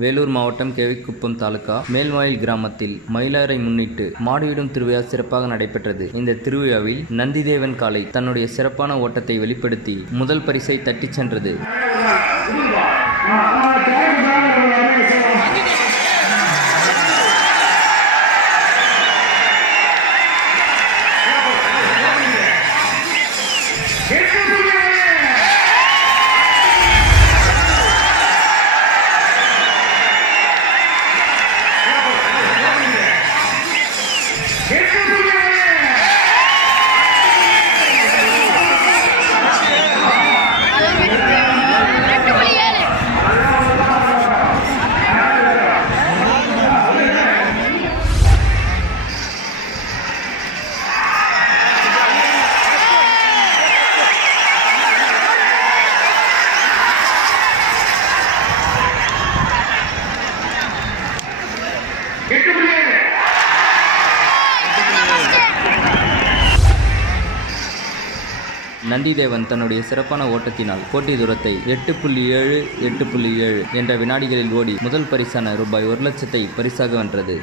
வேலூர் மாவட்டம் கெவிக்குப்பம் தாலுகா மேல்வாயில் கிராமத்தில் மயிலாரை முன்னிட்டு மாடுவிடும் திருவிழா சிறப்பாக நடைபெற்றது. இந்த திருவிழாவில் நந்திதேவன் காளை தன்னுடைய சிறப்பான ஓட்டத்தை வெளிப்படுத்தி முதல் பரிசை தட்டிச் சென்றது. நந்திதேவன் தன்னுடைய சிறப்பான ஓட்டத்தினால் போட்டி தூரத்தை 8.7 என்ற வினாடிகளில் ஓடி முதல் பரிசான ரூபாய் 1,00,000 பரிசாக வென்றது.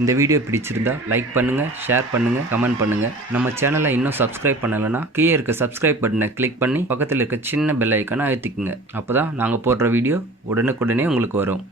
இந்த வீடியோ பிடிச்சிருந்தா லைக் பண்ணுங்க, ஷேர் பண்ணுங்க, கமெண்ட் பண்ணுங்க. நம்ம சேனலை இன்னும் சப்ஸ்கிரைப் பண்ணலைன்னா கீழே இருக்க சப்ஸ்கிரைப் பட்டனை கிளிக் பண்ணி பக்கத்தில் இருக்க சின்ன பெல் ஐக்கானை அழுத்திக்குங்க. அப்போதான் நாங்கள் போடுற வீடியோ உடனுக்குடனே உங்களுக்கு வரும்.